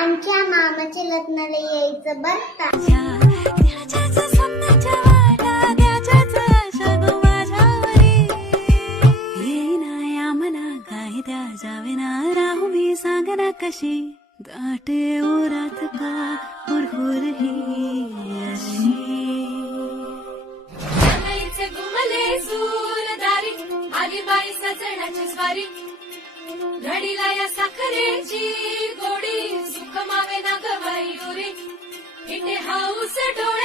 आमच्या मामाच्या लग्नाला यायचं बर का. कशी दाटे ओरात का हुरहुर ही अशी घुमले सूरदारी आली बाई सजणाची स्वारी घडीला या साखरेची गोडी सुख मावे ना गवाई उरी इथे हाऊस डोळे